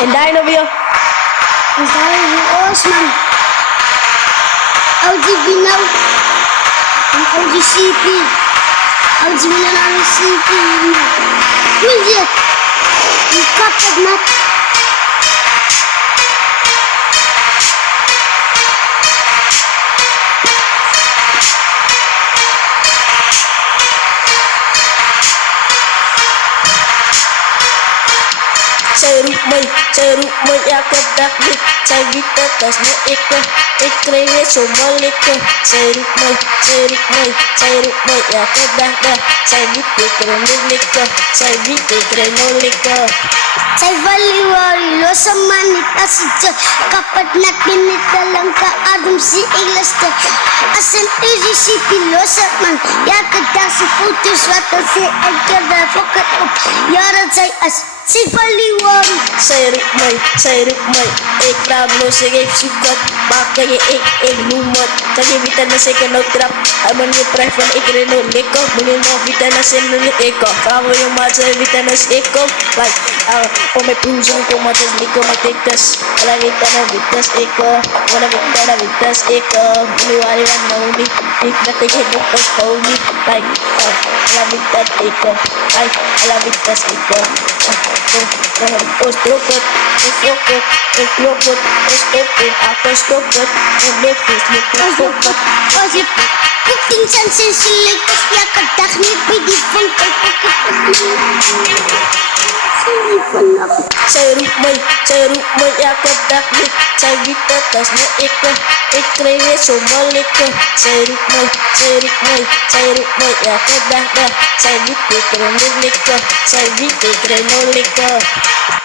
En Dino weer. En daar is die Osman. Audi Binau. En Audi CP. Audi Milan CP. Hoe is het? Die kap het nat. Zij roept me elke dag niet. Zij weet dat als me ik kreeg het zomaar lekker. Zij roept me elke dag. Zij weet ik kreeg no lekker. Zij weet ik kreeg no lekker. Zij wali losa manita sija. Kapat nak binita lang ka adum si iglaste. Asan uji si pilosa man. Ya kedah si foto's wat si elke dag fokat op. Jaren zij as. Zij wali Zij roept mij, ik vraag me, zeg ik zoek dat, maken je ik noem het. Kan je weten dat ik een trap, hebben je prijs van ik ren no lekker, moet je nog weten dat ze nu ik kom. Vrouw je maar ze weten dat ik kom, like, om mijn proezen kom, maar het is niet kom, maar ik dus, alla weten dat ik kom, alla weten dat ik kom, nu al je nou niet, ik dat ik het nog eens hou niet, like, alla weten dat ik kom, like, alla weten dat ik kom. Os trocket, aku stopet, en leefjes met me stoppen. Als je puting zijn senselijk is, ja kedah niet bij die van Zij roept me elke dag niet. Zij weet dat als me ik kreeg het zomaar lekker. Zij roept me elke dag. Zij weet ik kreeg no lekker. Zij weet ik kreeg no lekker.